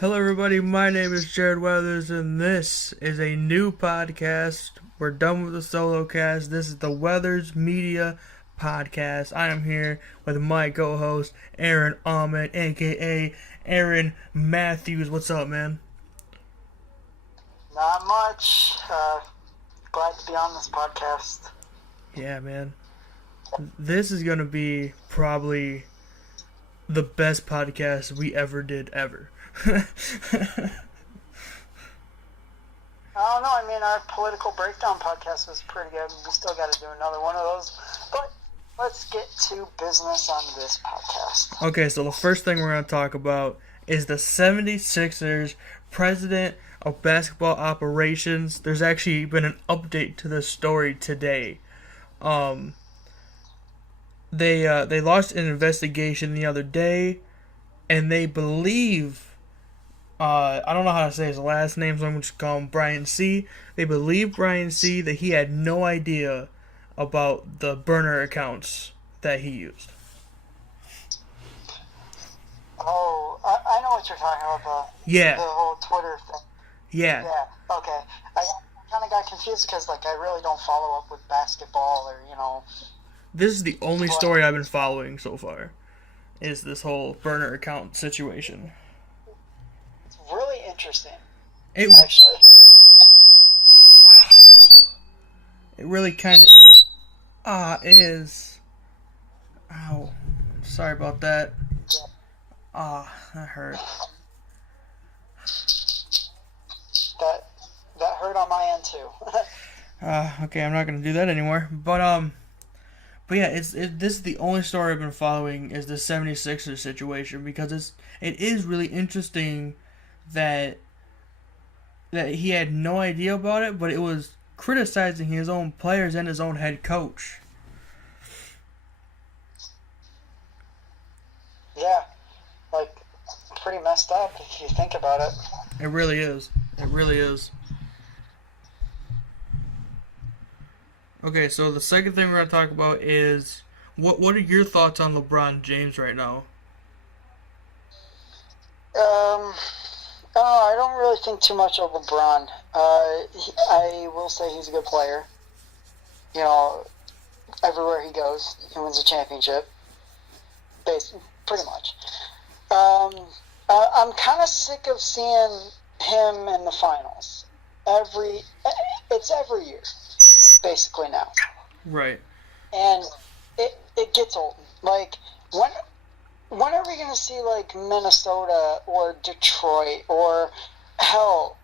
Hello, everybody. My name is Jared Weathers, and this is a new podcast. We're done with the solo cast. This is the Weathers Media Podcast. I am here with my co-host Aaron Ahmed, aka Aaron Matthews. What's up, man? Not much. Glad to be on this podcast. Yeah, man. This is gonna be probably the best podcast we ever did ever. I don't know. I mean, our political breakdown podcast was pretty good. We still got to do another one of those. But let's get to business on this podcast. Okay, so the first thing we're going to talk about is the 76ers president of basketball operations. There's actually been an update to this story today. They launched an investigation the other day, and they believe, I don't know how to say his last name, so I'm just call him Brian C. They believe Brian C. that he had no idea about the burner accounts that he used. Oh, I know what you're talking about. Yeah. The whole Twitter thing. Yeah. Yeah. Okay. I kind of got confused because, I really don't follow up with basketball or, This is the only story I've been following so far, is this whole burner account situation. It's really interesting, Actually. It really kind of is. Ow. Sorry about that. That hurt. That hurt on my end, too. Okay, I'm not going to do that anymore. But yeah, this is the only story I've been following is the 76ers situation, because it is really interesting that he had no idea about it, but it was criticizing his own players and his own head coach. Yeah, pretty messed up if you think about it. It really is. It really is. Okay, so the second thing we're going to talk about is what are your thoughts on LeBron James right now? I don't really think too much of LeBron. I will say he's a good player. Everywhere he goes, he wins a championship. Pretty much. I'm kind of sick of seeing him in the finals. It's every year, basically now. Right. And it gets old. When are we going to see, Minnesota or Detroit or, hell,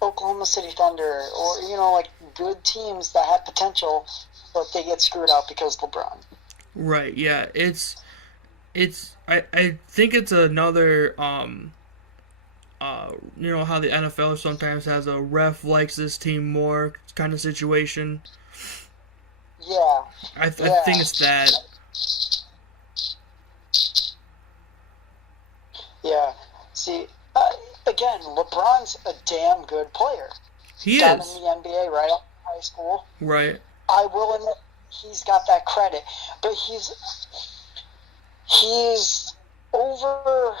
Oklahoma City Thunder or, good teams that have potential, but they get screwed out because of LeBron? Right, yeah. I think it's another, how the NFL sometimes has a ref likes this team more kind of situation. Yeah. I think it's that. Yeah. See, again, LeBron's a damn good player. He got is. in the NBA right out of high school. Right. I will admit he's got that credit, but he's over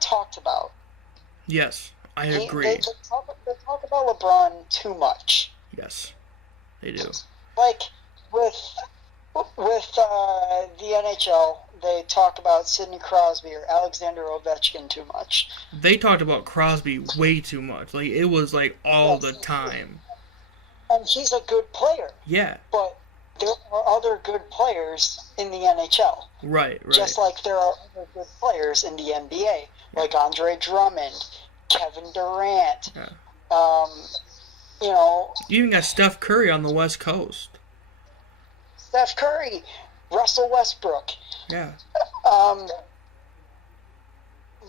talked about. Yes, I agree. They talk about LeBron too much. Yes, they do. With the NHL, they talk about Sidney Crosby or Alexander Ovechkin too much. They talked about Crosby way too much. It was all the time. And he's a good player. Yeah. But there are other good players in the NHL. Right. Just like there are other good players in the NBA, like Andre Drummond, Kevin Durant. Yeah. You even got Steph Curry on the West Coast. Steph Curry, Russell Westbrook. Yeah.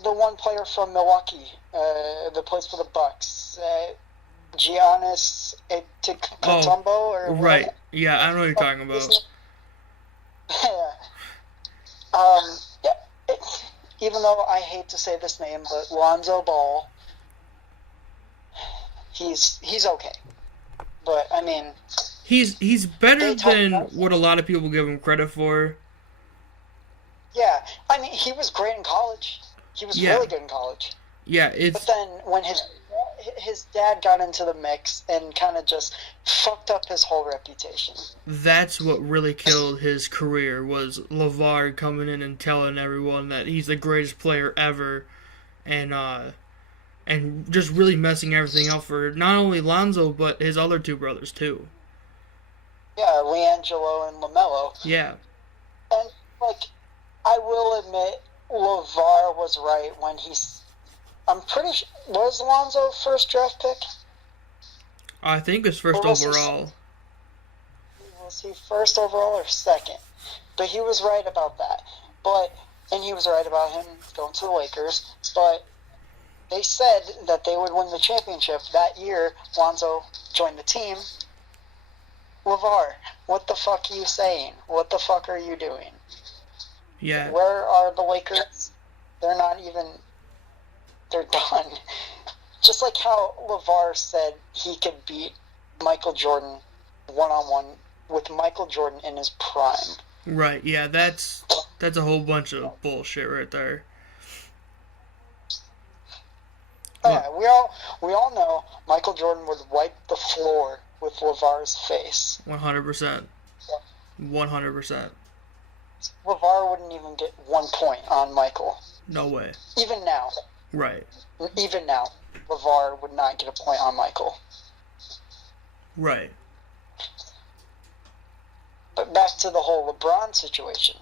The one player from Milwaukee that plays for the Bucks, Giannis Antetokounmpo, or right. Yeah, I know what you're talking about. Even though I hate to say this name, but Lonzo Ball, he's okay. But I mean, he's better than what a lot of people give him credit for. Yeah, I mean, he was great in college. He was Yeah. really good in college. Yeah, But it's then when his dad got into the mix and kind of just fucked up his whole reputation. that's what really killed his career was LeVar coming in and telling everyone that he's the greatest player ever, and just really messing everything up for not only Lonzo but his other two brothers too. Yeah, LiAngelo and LaMelo. Yeah, And, like, I will admit, LeVar was right when I'm pretty sure, was Lonzo first draft pick? I think it's first Or was overall. Was he first overall or second? But he was right about that. And he was right about him going to the Lakers. But they said that they would win the championship that year. Lonzo joined the team. LeVar, what the fuck are you saying? What the fuck are you doing? Yeah, Where are the Lakers? They're not even. They're done. Just like how LeVar said he could beat Michael Jordan one-on-one with Michael Jordan in his prime. right. Yeah, that's a whole bunch of bullshit right there. Oh, yeah, we all know Michael Jordan would wipe the floor with LeVar's face. 100%. 100%. LeVar wouldn't even get 1 point on Michael. No way. Even now. Right. Even now, LeVar would not get a point on Michael. Right. But back to the whole LeBron situation.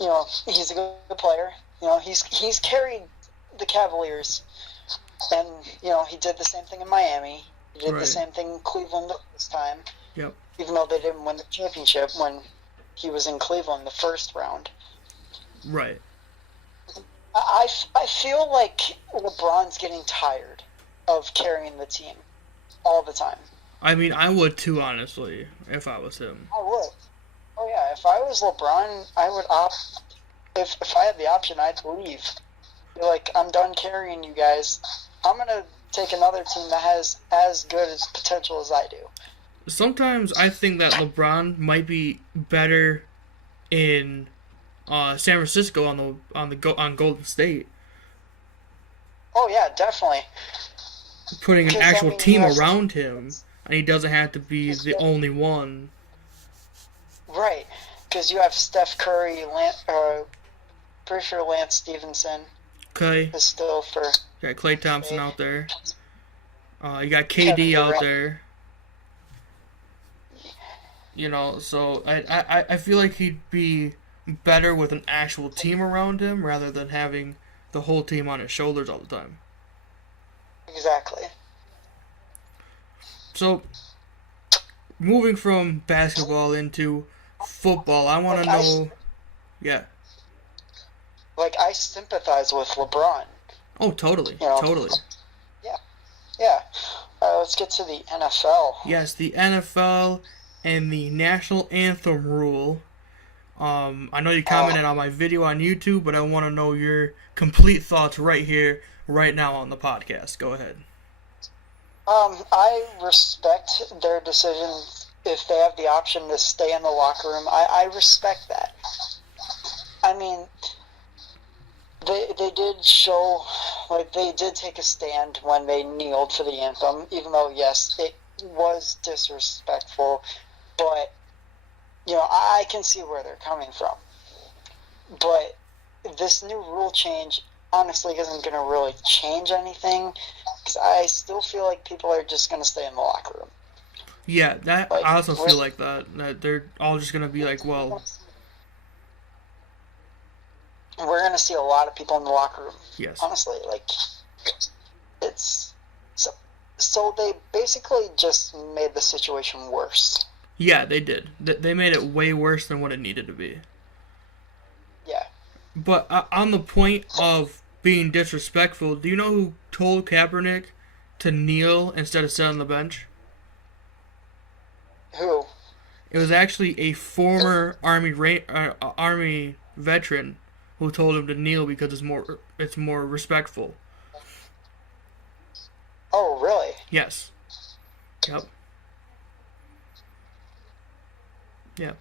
You know, he's a good player. You know, he's carried the Cavaliers, and you know he did the same thing in Miami. He did the same thing in Cleveland this time. Yep. Even though they didn't win the championship when he was in Cleveland the first round. Right. I feel like LeBron's getting tired of carrying the team all the time. I mean, I would too, honestly, if I was him. I would. Oh yeah, if I was LeBron, I would opt. If I had the option, I'd leave. Be like, I'm done carrying you guys. I'm gonna take another team that has as good as potential as I do. Sometimes I think that LeBron might be better in San Francisco on Golden State. Oh yeah, definitely. Putting an actual team around him, and he doesn't have to be the only one. Right, because you have Steph Curry, pretty sure Lance Stevenson Okay. is still for. You got Klay Thompson out there. You got KD out there. You know, so I feel like he'd be better with an actual team around him rather than having the whole team on his shoulders all the time. Exactly. So, moving from basketball into football, I want to know... Yeah. Like, I sympathize with LeBron. Oh, totally. You know? Totally. Yeah. Let's get to the NFL. Yes, the NFL and the national anthem rule. I know you commented on my video on YouTube, but I want to know your complete thoughts right here, right now on the podcast. Go ahead. I respect their decision if they have the option to stay in the locker room. I respect that. I mean, they did show, like, they did take a stand when they kneeled for the anthem, even though, yes, it was disrespectful, but, you know, I can see where they're coming from. But this new rule change honestly isn't going to really change anything, because I still feel like people are just going to stay in the locker room. Yeah, that I also feel like that they're all just going to be like, well... We're going to see a lot of people in the locker room. Yes. Honestly, like, it's... So they basically just made the situation worse. Yeah, they did. They made it way worse than what it needed to be. Yeah. But on the point of being disrespectful, do you know who told Kaepernick to kneel instead of sit on the bench? Who? It was actually a former Army veteran who told him to kneel because it's more respectful. Oh, really? Yes. Yep. Yeah.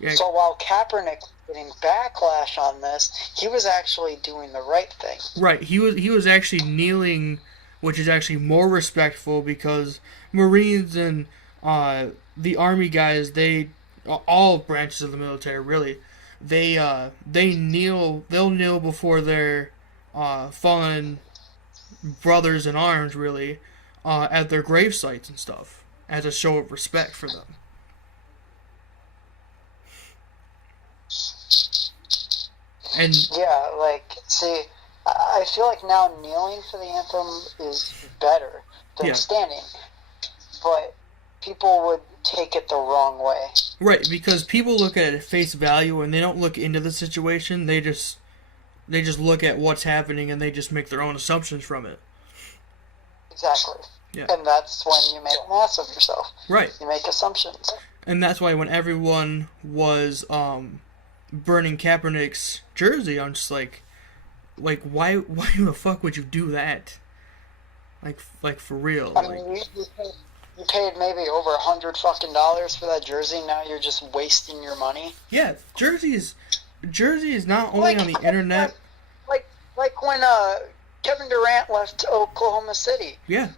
Yeah. So while Kaepernick was getting backlash on this, he was actually doing the right thing. Right. He was actually kneeling, which is actually more respectful because Marines and the Army guys, they all branches of the military really, they kneel. They'll kneel before their fallen brothers in arms really, at their grave sites and stuff as a show of respect for them. And Yeah, like, see, I feel like now kneeling for the anthem is better than Yeah. standing, but people would take it the wrong way. right, because people look at it at face value and they don't look into the situation. They just look at what's happening and they just make their own assumptions from it. Exactly. Yeah. And that's when you make an ass of yourself. Right. You make assumptions. And that's why when everyone was burning Kaepernick's jersey, I'm just like why the fuck would you do that? Like for real. I mean, you paid maybe over $100 for that jersey. Now you're just wasting your money. Yeah, jersey is not only on the internet. Like when Kevin Durant left Oklahoma City. Yeah.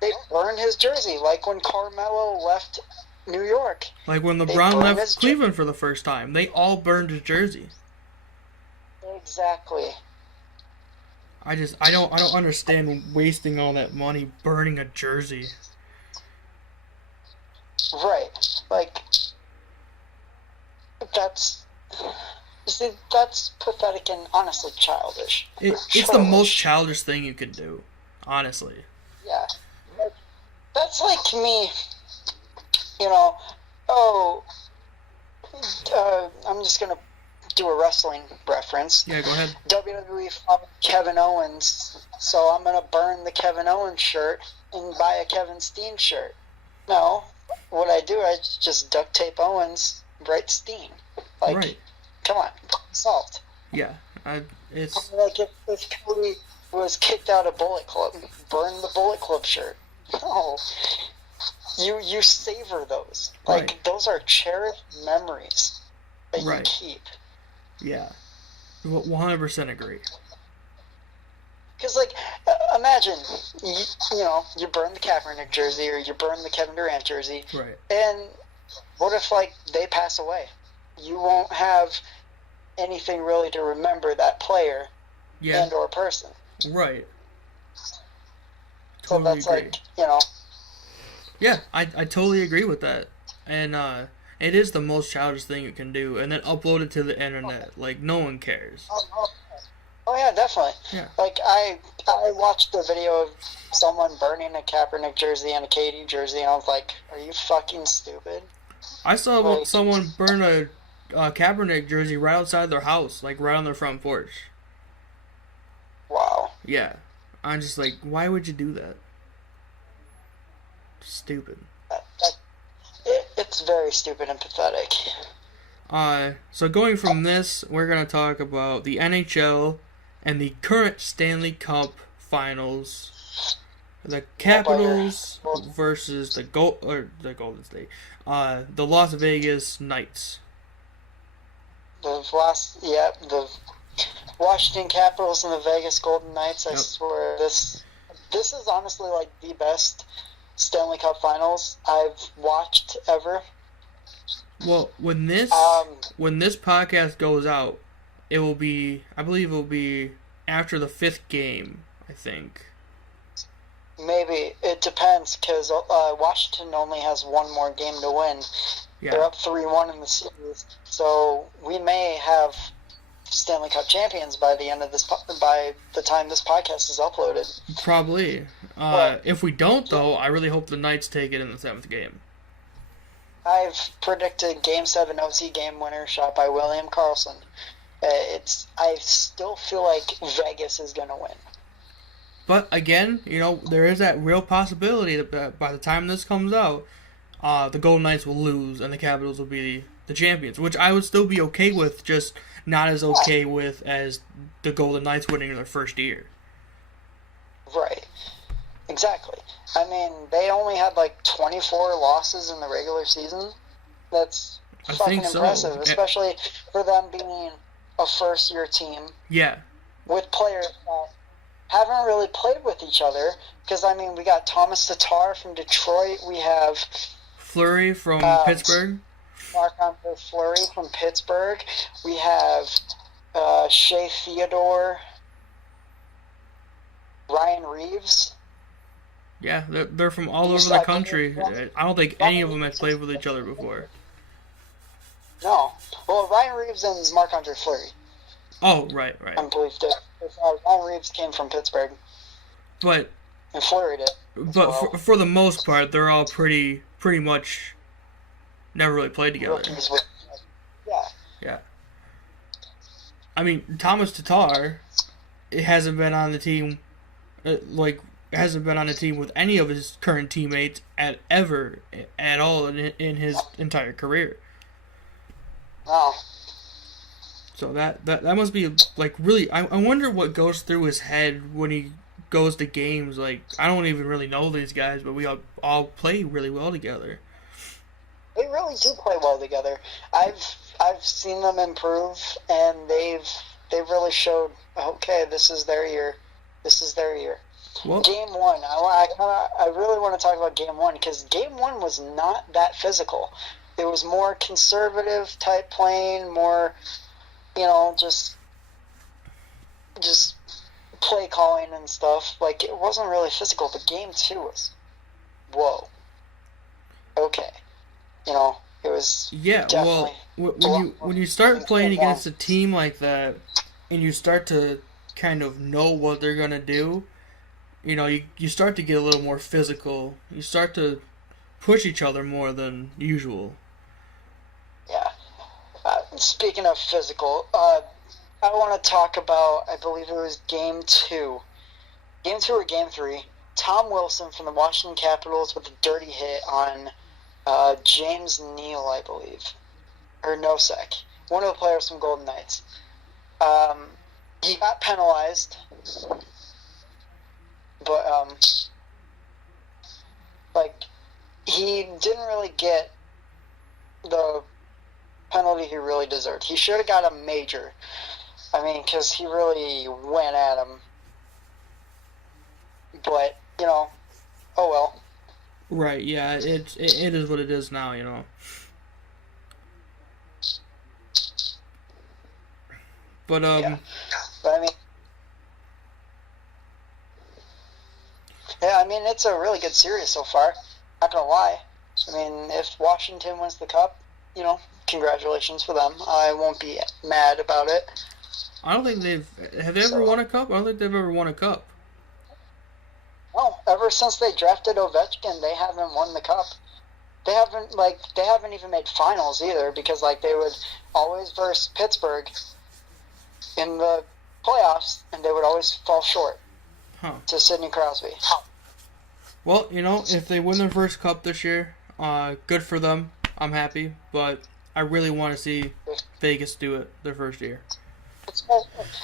They burned his jersey. Like when Carmelo left New York. Like when LeBron left Cleveland for the first time, they all burned his jersey. Exactly. I don't understand wasting all that money burning a jersey. Right. Like that's pathetic and honestly childish. It's the most childish thing you could do, honestly. Yeah. That's like me, I'm just going to do a wrestling reference. Yeah, go ahead. WWE found Kevin Owens, so I'm going to burn the Kevin Owens shirt and buy a Kevin Steen shirt. No, what I do, I just duct tape Owens, write Steen. Like, right. Come on, solved. Yeah, it's... Like if Cody was kicked out of Bullet Club, burn the Bullet Club shirt. No. You savor those. Like, right. Those are cherished memories that right. you keep. Yeah. 100% agree. Because, like, imagine, you burn the Kaepernick jersey or you burn the Kevin Durant jersey. Right. And what if, like, they pass away? You won't have anything really to remember that player and or person. Right. So Totally that's agree. like, Yeah, I totally agree with that. And it is the most childish thing you can do. And then upload it to the internet. Like, no one cares. Oh yeah, definitely. Yeah. Like, I watched the video of someone burning a Kaepernick jersey and a KD jersey, and I was like, are you fucking stupid? I saw someone burn a Kaepernick jersey right outside their house, like right on their front porch. Wow. Yeah. I'm just like, why would you do that? Stupid. It's very stupid and pathetic. So going from this, we're going to talk about the NHL and the current Stanley Cup Finals. The Capitals versus the Golden State. The Las Vegas Knights. The Washington Capitals and the Vegas Golden Knights. I swear, this is honestly like the best Stanley Cup Finals I've watched ever. Well, when this podcast goes out, I believe it will be after the 5th game, I think. Maybe. It depends, because Washington only has one more game to win. Yeah. They're up 3-1 in the series, so we may have Stanley Cup champions by the end of by the time this podcast is uploaded. Probably. If we don't, though, I really hope the Knights take it in the 7th game. I've predicted Game 7 OT game winner shot by William Karlsson. I still feel like Vegas is going to win. But again, there is that real possibility that by the time this comes out, the Golden Knights will lose and the Capitals will be the champions, which I would still be okay with, just not as okay with as the Golden Knights winning their first year. Right. Exactly. I mean, they only had like 24 losses in the regular season. That's I fucking think so. impressive, especially for them being a first-year team. Yeah. With players that haven't really played with each other. Because, I mean, we got Thomas Tatar from Detroit. We have Fleury from Pittsburgh. Marc-Andre Fleury from Pittsburgh. We have Shea Theodore, Ryan Reeves. Yeah, they're from all over the country. I don't think any of them have played with each other before. No. Well, Ryan Reeves and Marc-Andre Fleury. Oh, right. I believe that Ryan Reeves came from Pittsburgh. But and Fleury did. But for the most part, they're all pretty much never really played together. Yeah. I mean, Thomas Tatar hasn't been on the team, hasn't been on the team with any of his current teammates at all in his entire career. Wow. So that must be like really. I wonder what goes through his head when he goes to games. Like, I don't even really know these guys, but we all play really well together. They really do play well together. I've seen them improve, and they've really showed. Okay, this is their year. This is their year. Well, Game 1. I really want to talk about Game 1 because Game 1 was not that physical. It was more conservative type playing, more, just play calling and stuff. Like, it wasn't really physical, but Game 2 was, whoa. Okay. It was definitely... Well, when you start playing against a team like that, and you start to kind of know what they're going to do, you start to get a little more physical. You start to push each other more than usual. Yeah. Speaking of physical, I want to talk about, I believe it was Game 2. Game 2 or Game 3, Tom Wilson from the Washington Capitals with a dirty hit on James Neal, I believe. Or Nosek. One of the players from Golden Knights. He got penalized. But, he didn't really get the penalty he really deserved. He should have got a major. I mean, because he really went at him. But, oh well. Right, yeah, it is what it is now, But, Yeah. But, I mean, it's a really good series so far. Not gonna lie. I mean, if Washington wins the cup, congratulations for them. I won't be mad about it. I don't think have they ever won a cup? I don't think they've ever won a cup. No, ever since they drafted Ovechkin, they haven't won the cup. They haven't even made finals either, because they would always verse Pittsburgh in the playoffs, and they would always fall short to Sidney Crosby. Well, if they win their first cup this year, good for them. I'm happy, but I really want to see Vegas do it their first year.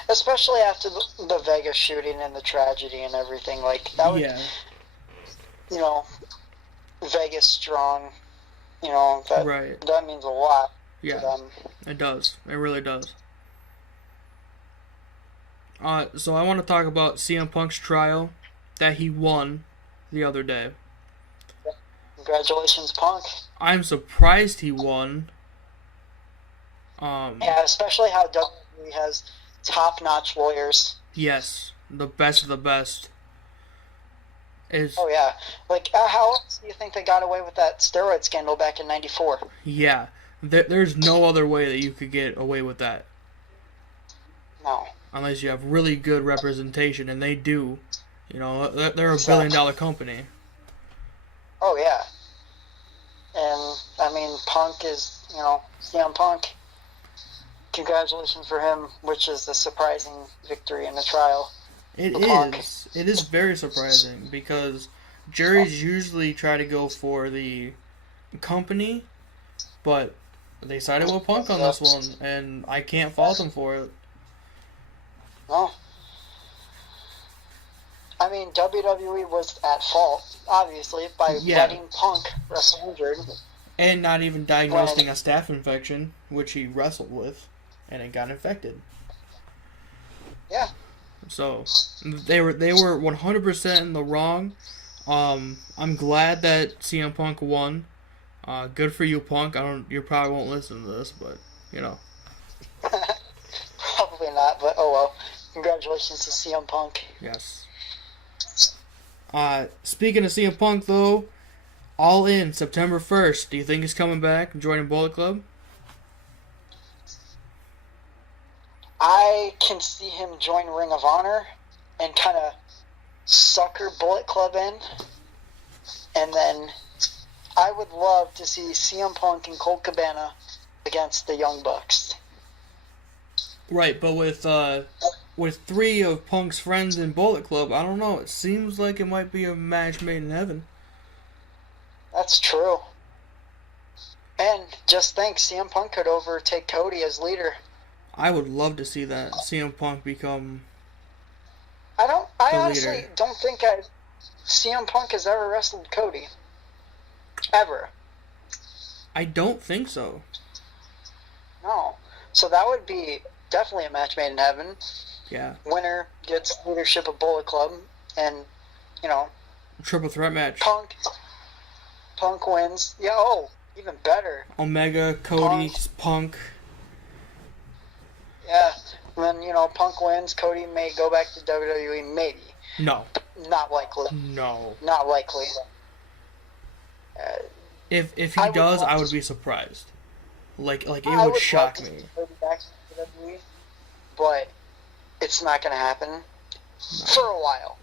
Especially after the Vegas shooting and the tragedy and everything. That would, Vegas strong, that means a lot to them. It does. It really does. So I want to talk about CM Punk's trial that he won the other day. Congratulations, Punk. I'm surprised he won. Yeah, especially how WWE has top-notch lawyers. Yes, the best of the best. Oh, yeah. How else do you think they got away with that steroid scandal back in 94? Yeah. There's no other way that you could get away with that. No. Unless you have really good representation, and they do. They're a billion-dollar company. Oh, yeah. And, Punk is, CM Punk. Congratulations for him, which is a surprising victory in the trial. It is. It is very surprising, because juries usually try to go for the company, but they sided with Punk on this one, and I can't fault them for it. No. WWE was at fault, obviously, by letting Punk wrestle injured. And not even diagnosing a staph infection, which he wrestled with, and it got infected. Yeah. So they were 100% in the wrong. I'm glad that CM Punk won. Good for you, Punk. You probably won't listen to this, but you know. Probably not, but oh well. Congratulations to CM Punk. Yes. Speaking of CM Punk, though, All In September 1st. Do you think he's coming back and joining Bullet Club? I can see him join Ring of Honor and kind of sucker Bullet Club in. And then I would love to see CM Punk and Colt Cabana against the Young Bucks. Right, but with 3 of Punk's friends in Bullet Club, I don't know. It seems like it might be a match made in heaven. That's true. And just think, CM Punk could overtake Cody as leader. I would love to see that. CM Punk become I honestly leader. don't think CM Punk has ever wrestled Cody. Ever. I don't think so. No. So that would be definitely a match made in heaven. Yeah. Winner gets leadership of Bullet Club, and, you know... Triple threat match. Punk wins. Yeah, oh, even better. Omega, Cody, Punk. Yeah, and then, you know, Punk wins. Cody may go back to WWE, maybe. No. Not likely. No. Not likely. If he does, I would be surprised. Like it I would shock me. Cody back to WWE, but it's not going to happen for a while.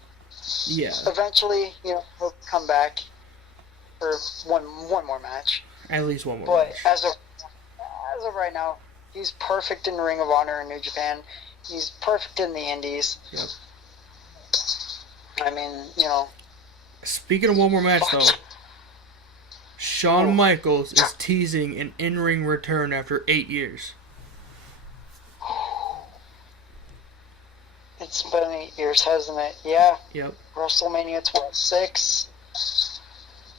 Yeah. Eventually, you know, he'll come back for one more match. At least one more match. But as of right now, he's perfect in Ring of Honor in New Japan. He's perfect in the Indies. Yep. I mean, you know. Speaking of one more match, though, Shawn Michaels is teasing an in-ring return after 8 years. It's been 8 years, hasn't it? Yeah. Yep. WrestleMania 26.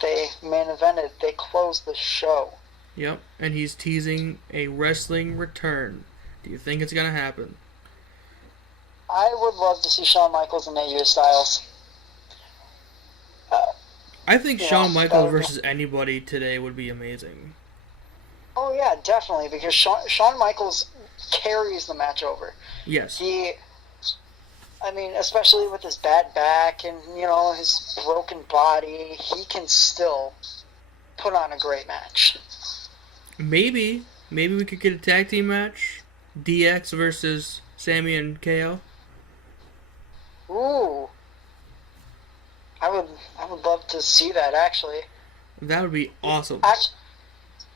They main evented. They closed the show. Yep. And he's teasing a wrestling return. Do you think it's going to happen? I would love to see Shawn Michaels and AJ Styles. I think Shawn Michaels versus anybody today would be amazing. Oh, yeah, definitely. Because Shawn Michaels carries the match over. Yes. I mean, especially with his bad back and, you know, his broken body, he can still put on a great match. Maybe we could get a tag team match. DX versus Sammy and KO. Ooh. I would love to see that, actually. That would be awesome.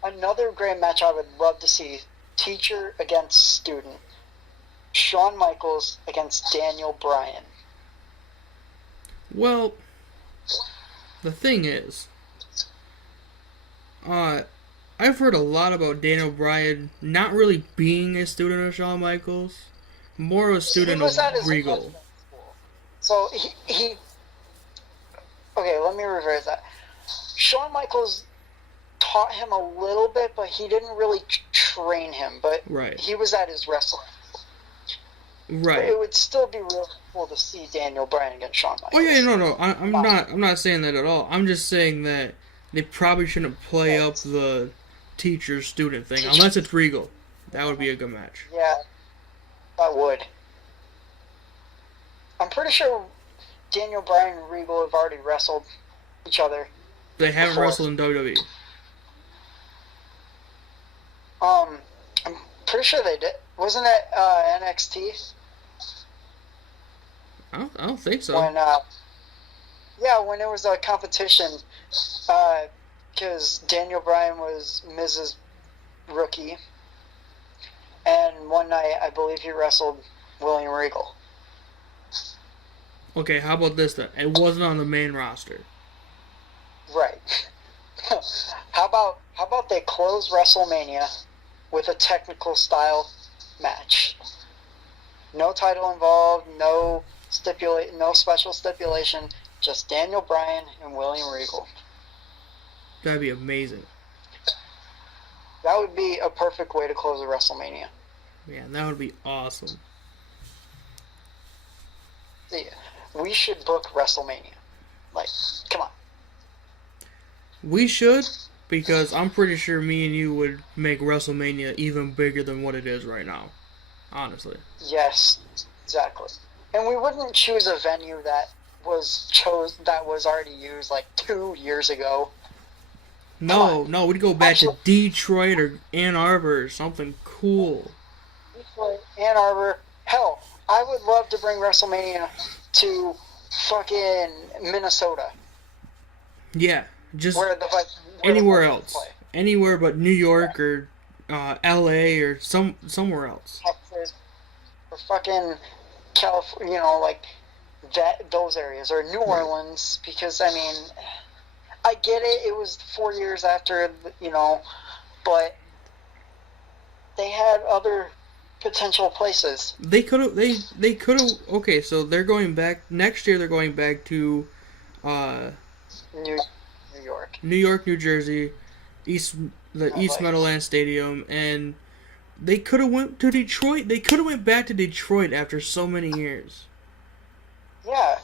Another great match I would love to see. Teacher against student. Shawn Michaels against Daniel Bryan. Well, the thing is, I've heard a lot about Daniel Bryan not really being a student of Shawn Michaels, more a student of Regal. So he okay, let me reverse that. Shawn Michaels taught him a little bit, but he didn't really train him. But right. He was at his wrestling. Right. But it would still be really cool to see Daniel Bryan against Shawn Michaels. Oh yeah, no, I'm not saying that at all. I'm just saying that they probably shouldn't play up the teacher-student thing unless it's Regal. That would be a good match. Yeah, that would. I'm pretty sure Daniel Bryan and Regal have already wrestled each other. They haven't wrestled in WWE. I'm pretty sure they did. Wasn't it NXT? I don't think so. When when it was a competition, because Daniel Bryan was Mrs. Rookie, and one night I believe he wrestled William Regal. Okay, how about this then? It wasn't on the main roster. Right. How about they close WrestleMania with a technical style match? No title involved, no special stipulation, just Daniel Bryan and William Regal. That'd be amazing. That would be a perfect way to close a WrestleMania. Yeah, that would be awesome. Yeah. We should book WrestleMania. Like, come on. We should, because I'm pretty sure me and you would make WrestleMania even bigger than what it is right now. Honestly. Yes, exactly. And we wouldn't choose a venue that was already used like 2 years ago. No, we'd go back to Detroit or Ann Arbor or something cool. Detroit, Ann Arbor. Hell, I would love to bring WrestleMania to fucking Minnesota. Yeah, just where anywhere else. Play. Anywhere but New York or LA or somewhere else. Texas or fucking California, like those areas, or New Orleans, because I mean, I get it. It was 4 years after, but they had other potential places. They could have. They could have. Okay, so they're going back next year. They're going back to New York, New Jersey, East Meadowlands Stadium, and they could have went to Detroit. They could have went back to Detroit after so many years. Yeah,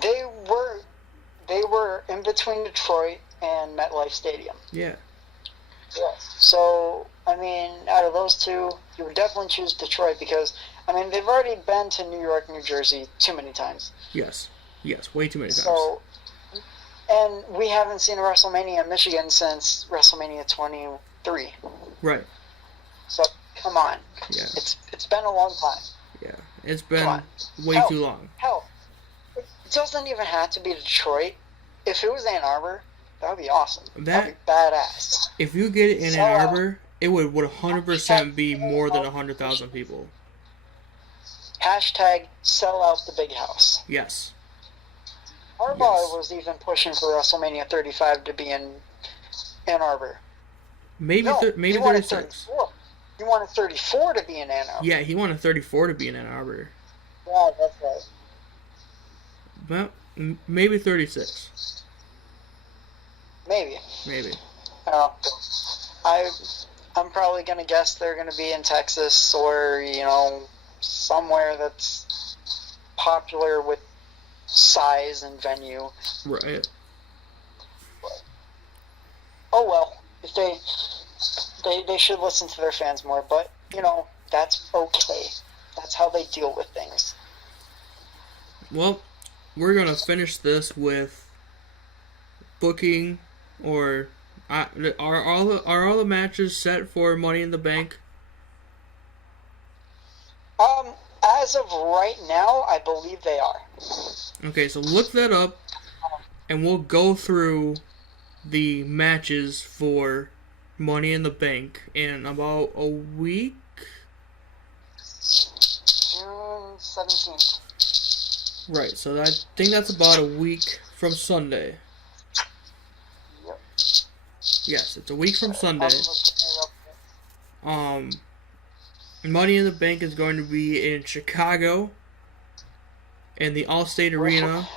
they were in between Detroit and MetLife Stadium. Yeah. Yeah. So, I mean, out of those two, you would definitely choose Detroit because, I mean, they've already been to New York, New Jersey too many times. Yes, way too many times. So, and we haven't seen a WrestleMania in Michigan since WrestleMania 23. Right. So, come on. Yeah. It's been a long time. Yeah, it's been way too long. Hell, it doesn't even have to be Detroit. If it was Ann Arbor, that would be awesome. That would be badass. If you get it in Ann Arbor, it would 100% be more than 100,000 people. Hashtag sell out the big house. Yes. Harbaugh was even pushing for WrestleMania 35 to be in Ann Arbor. Maybe 36. He wanted 34 to be in Ann Arbor. Yeah, he wanted 34 to be in Ann Arbor. Yeah, that's right. Well, maybe 36. Maybe. I'm probably going to guess they're going to be in Texas or, somewhere that's popular with size and venue. Right. But, oh well, if they should listen to their fans more, but, that's okay. That's how they deal with things. Well, we're going to finish this with booking, or are all the matches set for Money in the Bank? As of right now, I believe they are. Okay, so look that up, and we'll go through the matches for Money in the Bank in about a week. June 17th. Right, so I think that's about a week from Sunday. Yep. Yes, it's a week from Sunday. Money in the Bank is going to be in Chicago, in the Allstate Arena.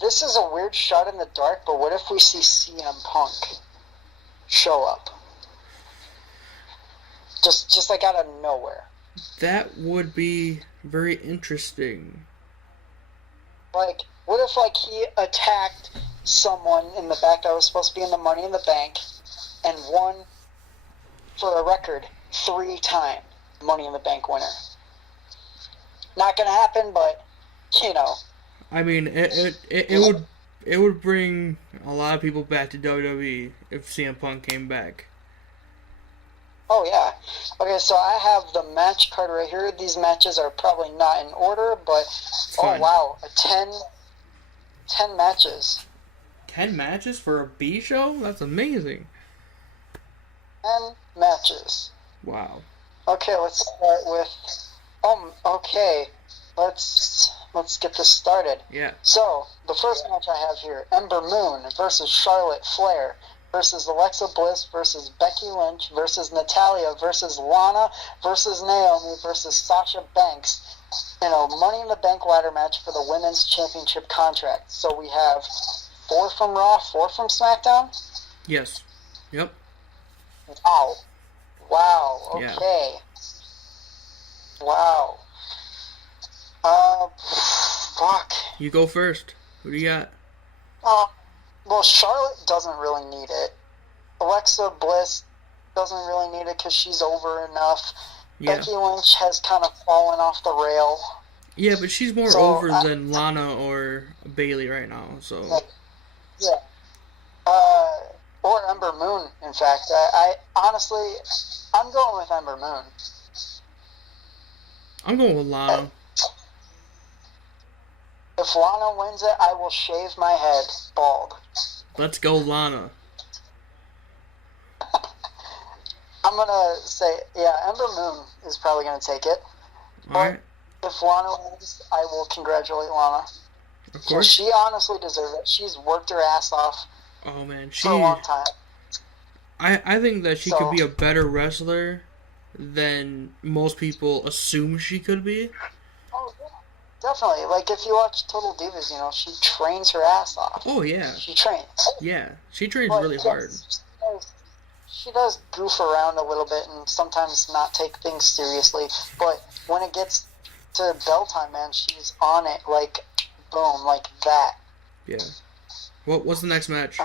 This is a weird shot in the dark, but what if we see CM Punk show up? Just like out of nowhere. That would be very interesting. Like, what if he attacked someone in the back that was supposed to be in the Money in the Bank and won for a record 3-time Money in the Bank winner? Not gonna happen, but I mean, it would bring a lot of people back to WWE if CM Punk came back. Oh yeah. Okay, so I have the match card right here. These matches are probably not in order, but Fine. Oh wow, 10 matches. 10 matches for a B show? That's amazing. 10 matches. Wow. Okay, let's start with. Okay, let's get this started. Yeah. So the first match I have here: Ember Moon versus Charlotte Flair versus Alexa Bliss versus Becky Lynch versus Natalya versus Lana versus Naomi versus Sasha Banks in a Money in the Bank ladder match for the Women's Championship contract. So we have 4 from Raw, 4 from SmackDown. Yes. Yep. Wow. Wow. Yeah. Okay. Wow. Fuck. You go first. Who do you got? Uh, well, Charlotte doesn't really need it. Alexa Bliss doesn't really need it because she's over enough. Yeah. Becky Lynch has kind of fallen off the rail. Yeah, but she's more over than Lana or Bailey right now, so. Yeah. Or Ember Moon, in fact. I honestly, I'm going with Ember Moon. I'm going with Lana. If Lana wins it, I will shave my head bald. Let's go, Lana. I'm gonna say, yeah, Ember Moon is probably gonna take it. Alright. If Lana wins, I will congratulate Lana. Of course. She honestly deserves it. She's worked her ass off Oh, man. for a long time. I think that she could be a better wrestler than most people assume she could be. Oh, yeah. Definitely. Like, if you watch Total Divas, you know, she trains her ass off. Oh, yeah. She trains. Yeah. She trains really hard. She does goof around a little bit and sometimes not take things seriously. But when it gets to bell time, man, she's on it like, boom, like that. Yeah. What's the next match?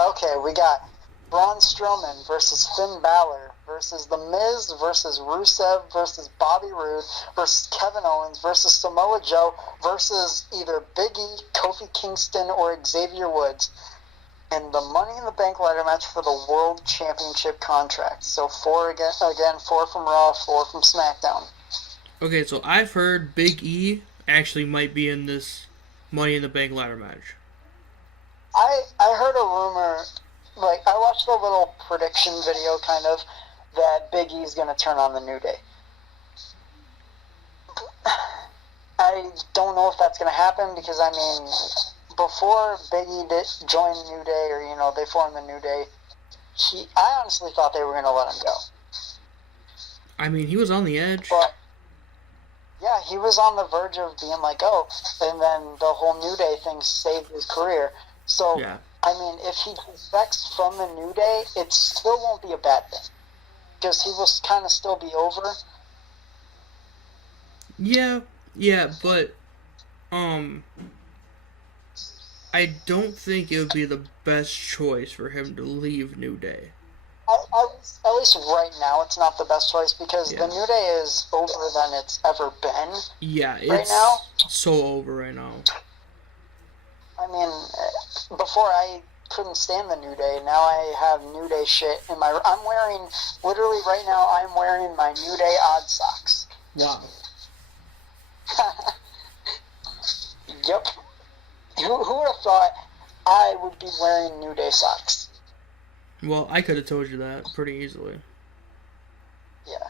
Okay, we got Braun Strowman versus Finn Balor versus The Miz versus Rusev versus Bobby Roode versus Kevin Owens versus Samoa Joe versus either Big E, Kofi Kingston, or Xavier Woods in the Money in the Bank ladder match for the World Championship contract. So 4 again, 4 from Raw, 4 from SmackDown. Okay, so I've heard Big E actually might be in this Money in the Bank ladder match. I heard a rumor, like, I watched the little prediction video, kind of, that Big E's going to turn on the New Day. I don't know if that's going to happen because, I mean, before Big E joined New Day, or, you know, they formed the New Day, I honestly thought they were going to let him go. I mean, he was on the edge. But, yeah, he was on the verge of being like, oh, and then the whole New Day thing saved his career. So, Yeah. I mean, if he defects from the New Day, it still won't be a bad thing. Because he will kind of still be over. Yeah, but, I don't think it would be the best choice for him to leave New Day. At least right now, it's not the best choice because the New Day is over than it's ever been. Yeah, it's right now, so over right now. I mean, before I couldn't stand the New Day. Now I have New Day shit in my... I'm wearing... Literally right now, I'm wearing my New Day odd socks. Wow. Yep. Who would have thought I would be wearing New Day socks? Well, I could have told you that pretty easily. Yeah.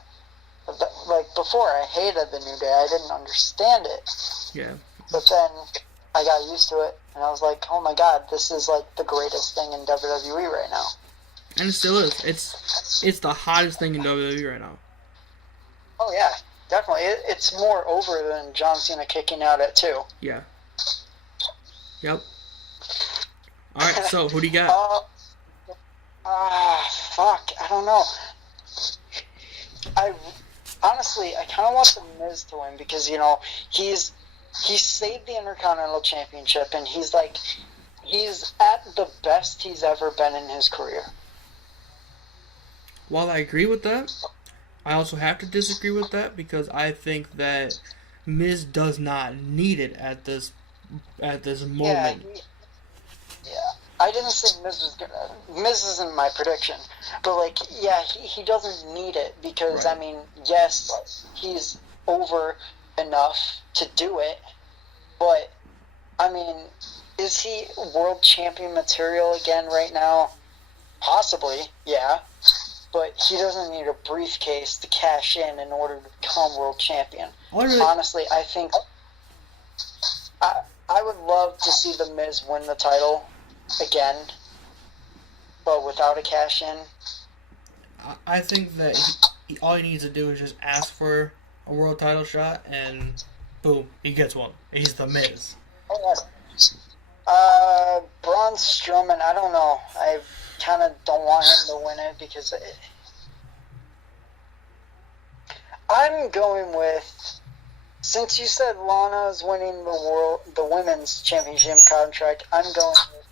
But like, before, I hated the New Day. I didn't understand it. Yeah. But then I got used to it, and I was like, oh my god, this is like the greatest thing in WWE right now. And it still is. It's the hottest thing in WWE right now. Oh yeah, definitely. It's more over than John Cena kicking out at 2. Yeah. Yep. Alright, so who do you got? Fuck, I don't know. Honestly, I kind of want the Miz to win because, you know, he saved the Intercontinental Championship, and he's at the best he's ever been in his career. While I agree with that, I also have to disagree with that because I think that Miz does not need it at this moment. Yeah. I didn't say Miz was gonna... Miz isn't my prediction. But, like, yeah, he doesn't need it because, right. I mean, yes, he's over enough to do it, but, I mean, is he world champion material again right now? Possibly, yeah. But he doesn't need a briefcase to cash in order to become world champion. Honestly, I think... I would love to see The Miz win the title again, but without a cash in. I think that all he needs to do is just ask for a world title shot, and boom, he gets one. He's The Miz. Braun Strowman, I don't know. kind of don't want him to win it because I'm going with, since you said Lana's winning the women's championship contract, I'm going with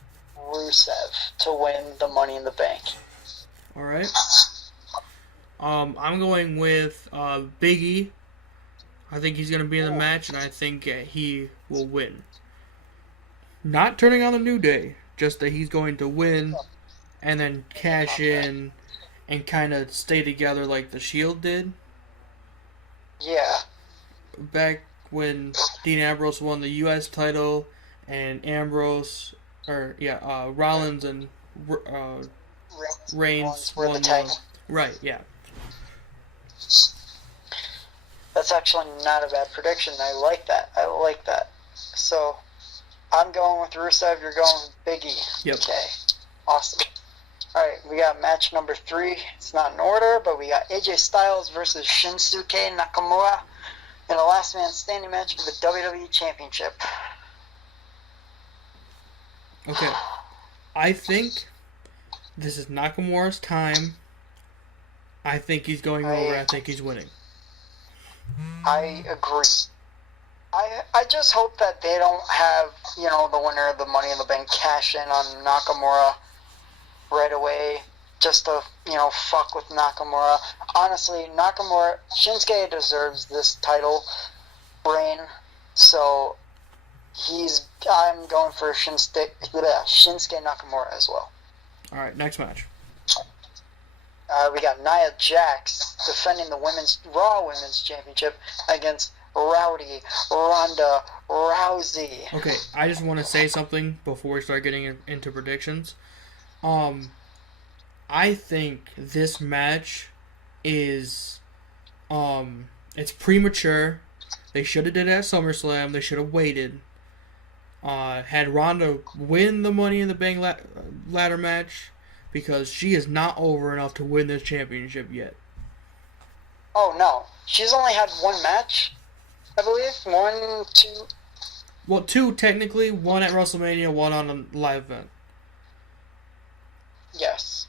Rusev to win the Money in the Bank. All right. I'm going with Big E. I think he's going to be in the match, and I think he will win. Not turning on the New Day, just that he's going to win and then cash in and kind of stay together like the Shield did. Yeah. Back when Dean Ambrose won the U.S. title and Rollins and Reigns won the title. Right, yeah. That's actually not a bad prediction. I like that. So, I'm going with Rusev. You're going with Big E. Yep. Okay. Awesome. All right, we got match number 3. It's not in order, but we got AJ Styles versus Shinsuke Nakamura in a last man standing match for the WWE Championship. Okay. I think this is Nakamura's time. I think he's going over. I think he's winning. I agree. I just hope that they don't have, the winner of the Money in the Bank cash in on Nakamura right away just to, fuck with Nakamura. Honestly, Shinsuke deserves this title reign, so I'm going for Shinsuke Nakamura as well. All right, next match. We got Nia Jax defending the Raw Women's Championship against Rowdy Ronda Rousey. Okay, I just want to say something before we start getting into predictions. I think this match is, it's premature. They should have did it at SummerSlam. They should have waited. Had Ronda win the Money in the Bank ladder match, because she is not over enough to win this championship yet. Oh, no. She's only had one match, I believe. 1, 2. Well, 2 technically. 1 at WrestleMania, 1 on a live event. Yes.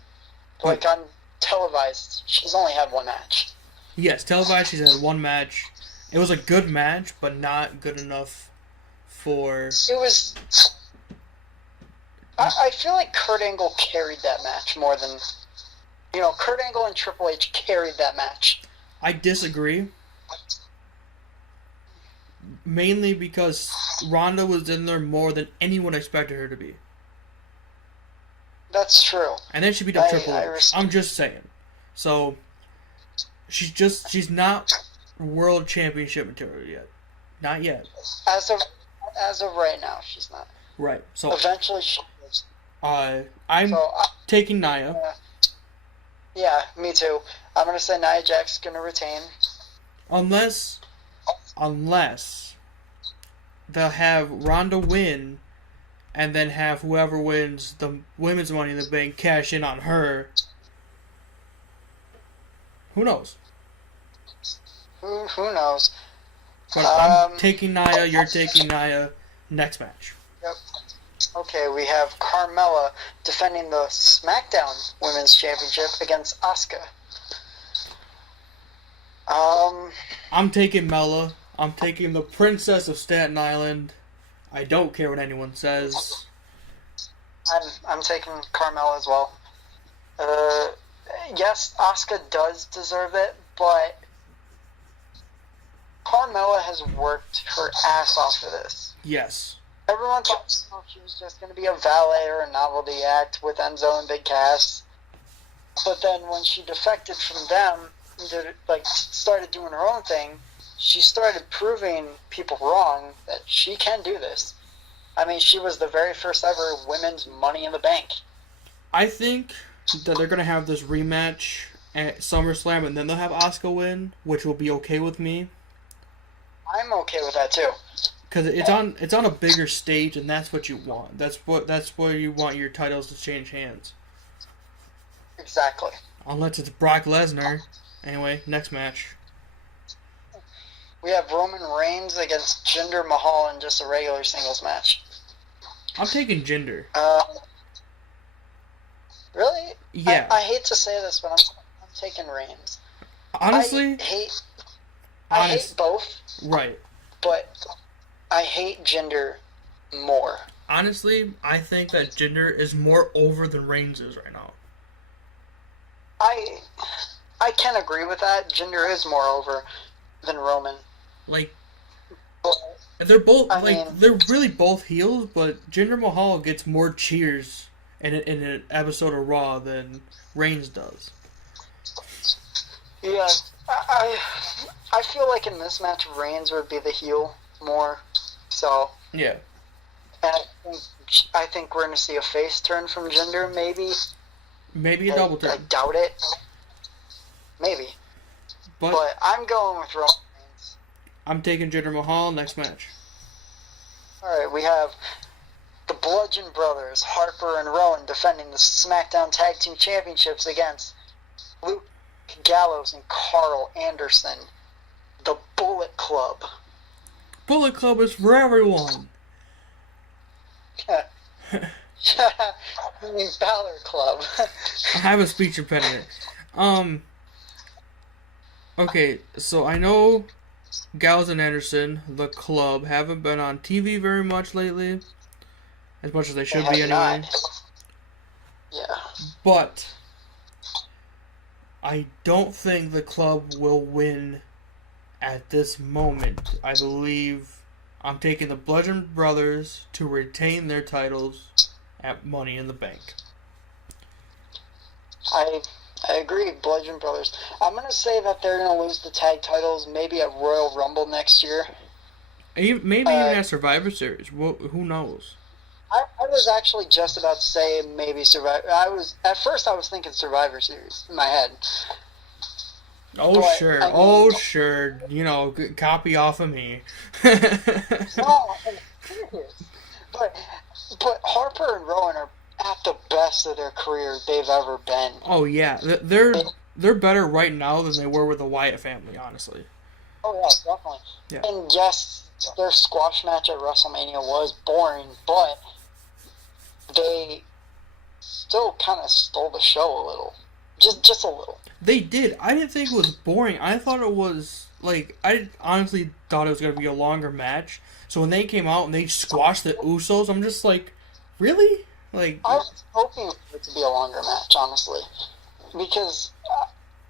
Like on televised, she's only had one match. Yes, televised, she's had 1 match. It was a good match, but not good enough for... It was... I feel like Kurt Angle carried that match more than... Kurt Angle and Triple H carried that match. I disagree. Mainly because Ronda was in there more than anyone expected her to be. That's true. And then she beat up Triple H. I'm just saying. So, she's not world championship material yet. Not yet. As of right now, she's not. Right. So eventually she is. I'm taking Nia. Yeah, me too. I'm gonna say Nia Jax is gonna retain. Unless they'll have Ronda win, and then have whoever wins the women's Money in the Bank cash in on her. Who knows? Who knows? But I'm taking Nia. You're taking Nia. Next match. Yep. Okay, we have Carmella defending the SmackDown Women's Championship against Asuka. I'm taking Mella. I'm taking the Princess of Staten Island. I don't care what anyone says. I'm taking Carmella as well. Yes, Asuka does deserve it, but Carmella has worked her ass off for this. Yes. Everyone thought she was just going to be a valet or a novelty act with Enzo and Big Cass. But then when she defected from them, started doing her own thing, she started proving people wrong that she can do this. I mean, she was the very first ever women's Money in the Bank. I think that they're going to have this rematch at SummerSlam, and then they'll have Asuka win, which will be okay with me. I'm okay with that too. Because it's on a bigger stage, and that's what you want. That's where you want your titles to change hands. Exactly. Unless it's Brock Lesnar. Anyway, next match. We have Roman Reigns against Jinder Mahal in just a regular singles match. I'm taking Jinder. Really? Yeah. I hate to say this, but I'm taking Reigns. Honestly, I hate both. Right. But I hate Jinder more. Honestly, I think that Jinder is more over than Reigns is right now. I can agree with that. Jinder is more over than Roman. Like, but, they're both they're really both heels, but Jinder Mahal gets more cheers in an episode of Raw than Reigns does. Yeah, I feel like in this match Reigns would be the heel more. So yeah, and I think we're gonna see a face turn from Jinder, maybe. Maybe a double turn. I doubt it. Maybe. But I'm going with Roman Reigns. I'm taking Jinder Mahal next match. Alright, we have the Bludgeon Brothers, Harper and Rowan, defending the SmackDown Tag Team Championships against Luke Gallows and Carl Anderson. The Bullet Club. Bullet Club is for everyone. I mean, Balor Club. I have a speech impediment. Okay, so I know Gallows and Anderson, the club, haven't been on TV very much lately. As much as they should be anyway. Yeah. But I don't think the club will win at this moment. I believe I'm taking the Bludgeon Brothers to retain their titles at Money in the Bank. I agree, Bludgeon Brothers. I'm going to say that they're going to lose the tag titles maybe at Royal Rumble next year. Maybe even at Survivor Series. Well, who knows? I was actually just about to say maybe Survivor. At first I was thinking Survivor Series in my head. Oh, but, sure. I mean, sure. You know, copy off of me. No, I'm serious. But Harper and Rowan are at the best of their career they've ever been. Oh, yeah. They're better right now than they were with the Wyatt family, honestly. Oh, yeah, definitely. Yeah. And yes, their squash match at WrestleMania was boring, but they still kind of stole the show a little. Just a little. They did. I didn't think it was boring. I thought it was, I honestly thought it was going to be a longer match. So when they came out and they squashed the Usos, I'm just like, really? I was hoping for it to be a longer match, honestly. Because,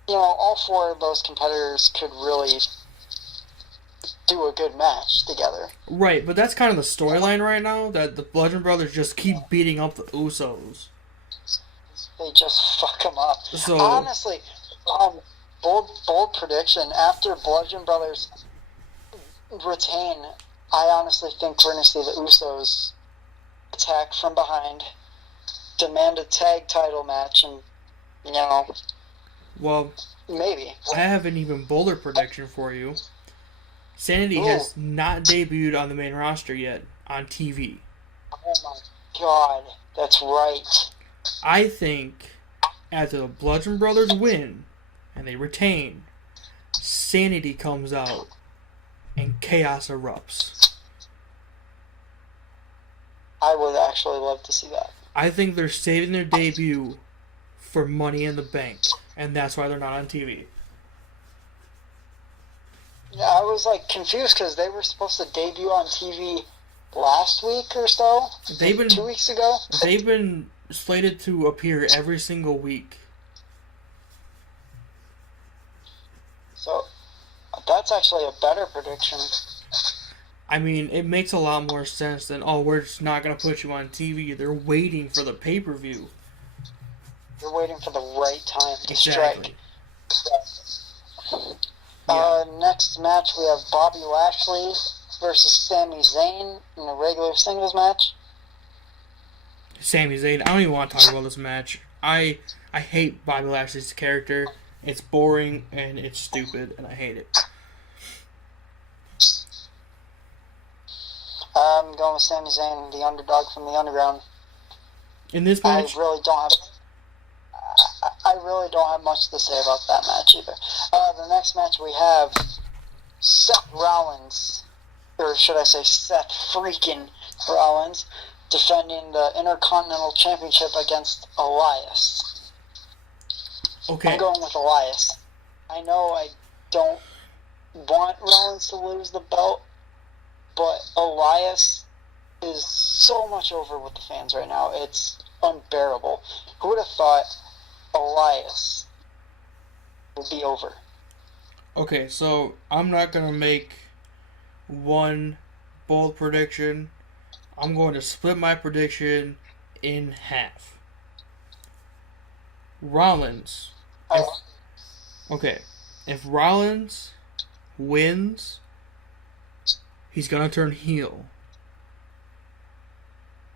all four of those competitors could really do a good match together. Right, but that's kind of the storyline right now, that the Bludgeon Brothers just keep beating up the Usos. They just fuck them up. So, honestly, bold prediction. After Bludgeon Brothers retain, I honestly think we're going to see the Usos attack from behind, demand a tag title match, and, well, maybe. I have an even bolder prediction for you. Sanity has not debuted on the main roster yet on TV. Oh my god, that's right. I think after the Bludgeon Brothers win and they retain, Sanity comes out and chaos erupts. I would actually love to see that. I think they're saving their debut for Money in the Bank, and that's why they're not on TV. Yeah, I was confused because they were supposed to debut on TV last week or so. 2 weeks ago. They've been slated to appear every single week. So that's actually a better prediction. I mean, it makes a lot more sense than, we're just not going to put you on TV. They're waiting for the pay-per-view. They're waiting for the right time to exactly. strike. Next match, we have Bobby Lashley versus Sami Zayn in a regular singles match. Sami Zayn, I don't even want to talk about this match. I hate Bobby Lashley's character. It's boring, and it's stupid, and I hate it. I'm going with Sami Zayn, the underdog from the underground. In this match? I really don't have much to say about that match either. The next match we have Seth Rollins, or should I say Seth freaking Rollins, defending the Intercontinental Championship against Elias. Okay. I'm going with Elias. I know I don't want Rollins to lose the belt, but Elias is so much over with the fans right now. It's unbearable. Who would have thought Elias would be over? Okay, so I'm not going to make one bold prediction. I'm going to split my prediction in half. Rollins. If Rollins wins, he's going to turn heel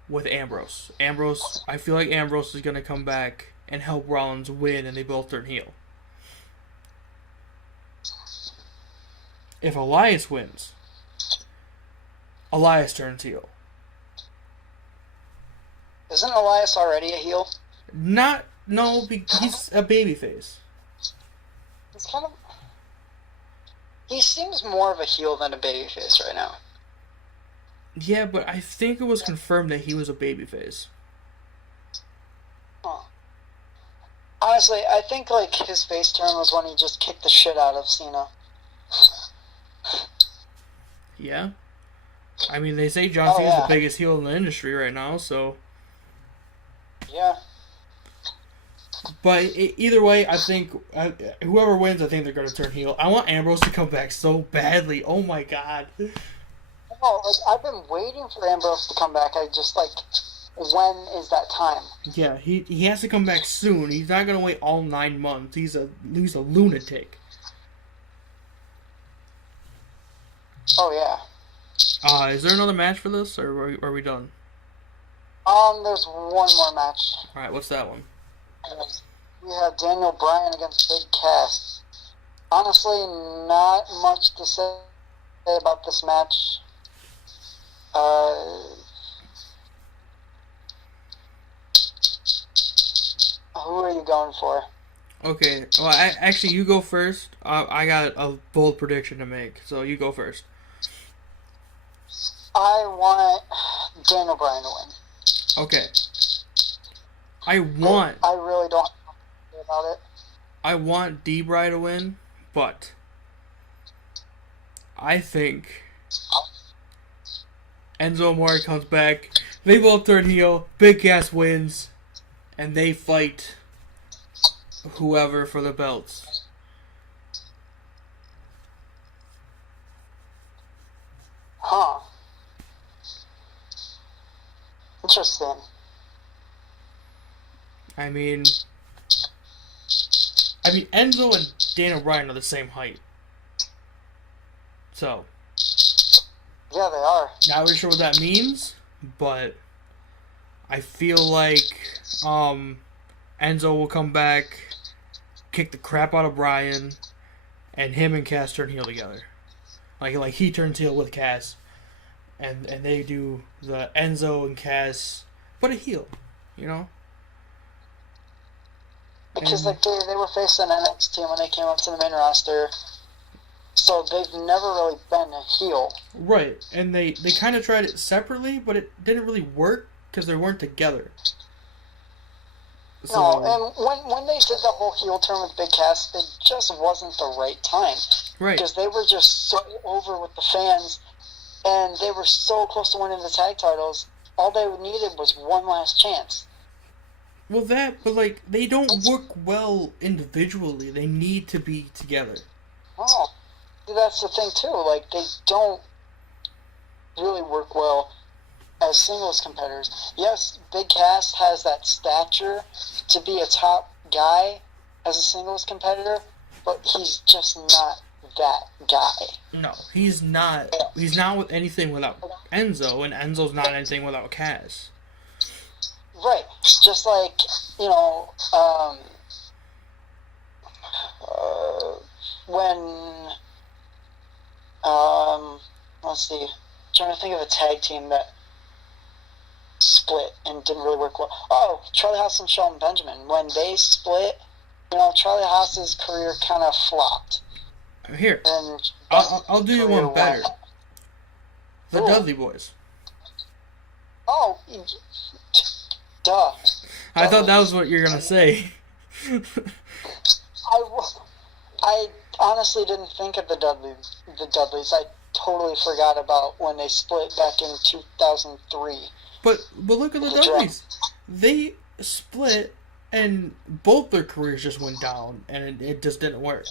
with Ambrose. I feel like Ambrose is going to come back and help Rollins win, and they both turn heel. If Elias wins, Elias turns heel. Isn't Elias already a heel? He's a babyface. It's kind of... He seems more of a heel than a babyface right now. Yeah, but I think it was confirmed that he was a babyface. Huh. Honestly, I think like his face turn was when he just kicked the shit out of Cena. Yeah. I mean, they say John Cena's the biggest heel in the industry right now, so... Yeah. But either way, I think whoever wins, I think they're going to turn heel. I want Ambrose to come back so badly. Oh my god. No, like, I've been waiting for Ambrose to come back. I just, like, when is that time? Yeah, he has to come back soon. He's not going to wait all 9 months. He's a lunatic. Oh, yeah. Is there another match for this, or are we done? There's one more match. Alright, what's that one? We have Daniel Bryan against Big Cass. Honestly, not much to say about this match. Who are you going for? Okay, well, actually, you go first. I got a bold prediction to make, so you go first. I want Daniel Bryan to win. Okay. I really don't know about it. I want D-Bry to win, but I think Enzo Amore comes back, they both turn heel, Big Cass wins, and they fight whoever for the belts. Huh. Interesting. I mean, Enzo and Daniel Bryan are the same height. So. Yeah, they are. Not really sure what that means, but I feel like Enzo will come back, kick the crap out of Bryan, and him and Cass turn heel together. Like he turns heel with Cass, and they do the Enzo and Cass, but a heel, you know? Because like they were facing NXT when they came up to the main roster, so they've never really been a heel. Right, and they kind of tried it separately, but it didn't really work because they weren't together. So, no, and when they did the whole heel turn with Big Cass, it just wasn't the right time. Right. Because they were just so over with the fans, and they were so close to winning the tag titles. All they needed was one last chance. Well, but like they don't work well individually. They need to be together. Oh, that's the thing too. Like they don't really work well as singles competitors. Yes, Big Cass has that stature to be a top guy as a singles competitor, but he's just not that guy. No, he's not. He's not with anything without Enzo, and Enzo's not anything without Cass. Right. Just like, you know, when, let's see, I'm trying to think of a tag team that split and didn't really work well. Oh, Charlie Haas and Shelton Benjamin. When they split, you know, Charlie Haas's career kind of flopped. Here, And I'll do you one better. The Ooh. Dudley Boys. Oh, duh. I thought that was what you were gonna say. I honestly didn't think of the Dudleys. I totally forgot about when they split back in 2003. But look at the Dudleys. They split, and both their careers just went down, and it just didn't work.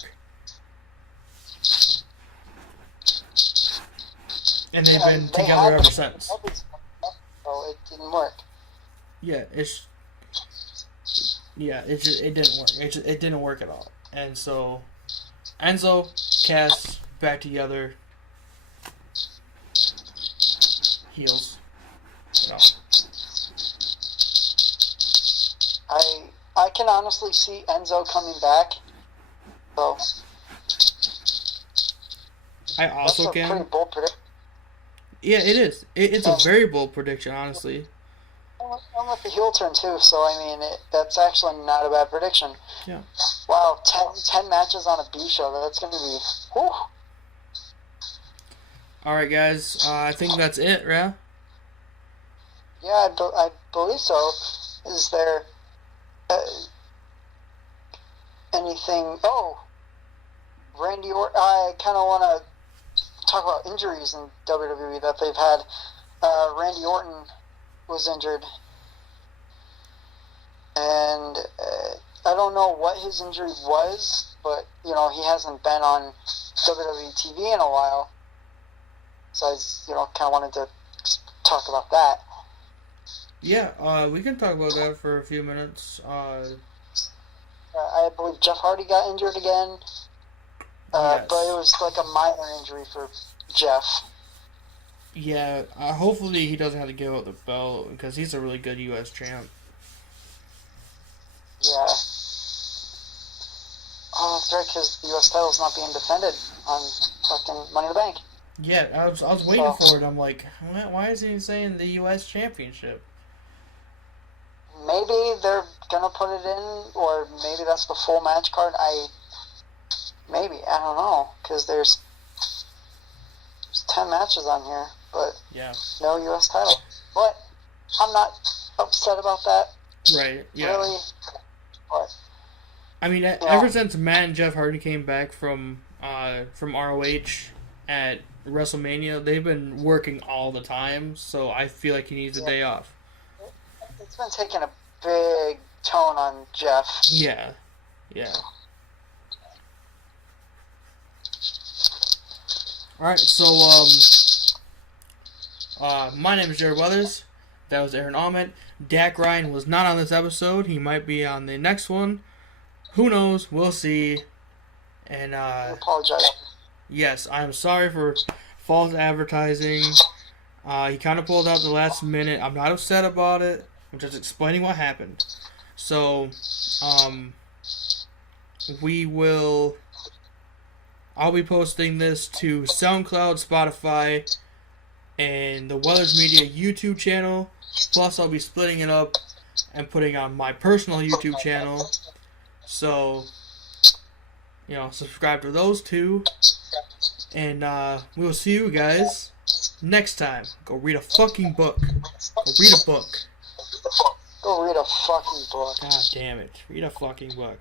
And they've been together ever since. So it didn't work. Yeah, it didn't work. It didn't work at all. And so, Enzo, Cass, back together. Heels. You know. I can honestly see Enzo coming back. So I also that's a can. pretty bold prediction. Yeah, it is. It's a very bold prediction, honestly. I'm with the heel turn too, so I mean that's actually not a bad prediction. Yeah. Wow, 10 matches on a B show. That's gonna be. Whew. All right, guys. I think that's it, right? Yeah, I believe so. Is there anything? Oh, Randy Orton. I kind of want to talk about injuries in WWE that they've had. Randy Orton was injured, and I don't know what his injury was, but he hasn't been on WWE TV in a while, so I kind of wanted to talk about that. Yeah, we can talk about that for a few minutes. I believe Jeff Hardy got injured again, yes. but it was like a minor injury for Jeff. Yeah, hopefully he doesn't have to give up the belt, because he's a really good U.S. champ. Yeah. Oh, that's right, because the U.S. title's not being defended on fucking Money in the Bank. Yeah, I was waiting for it. I'm like, why is he saying the U.S. championship? Maybe they're gonna put it in, or maybe that's the full match card. I don't know, because there's 10 matches on here, but yeah, no U.S. title. But I'm not upset about that. Right? Yeah. Really. But I mean, ever since Matt and Jeff Hardy came back from ROH at WrestleMania, they've been working all the time. So I feel like he needs a day off. It's been taking a big tone on Jeff. Yeah. Yeah. Alright, so, my name is Jared Weathers. That was Aaron Ahmed. Dak Ryan was not on this episode. He might be on the next one. Who knows? We'll see. And, I apologize. Yes, I'm sorry for false advertising. He kind of pulled out the last minute. I'm not upset about it. I'm just explaining what happened. So, I'll be posting this to SoundCloud, Spotify, and the Weathers Media YouTube channel. Plus, I'll be splitting it up and putting on my personal YouTube channel. So, subscribe to those two. And we will see you guys next time. Go read a fucking book. Go read a book. Go read a fucking book. God damn it. Read a fucking book.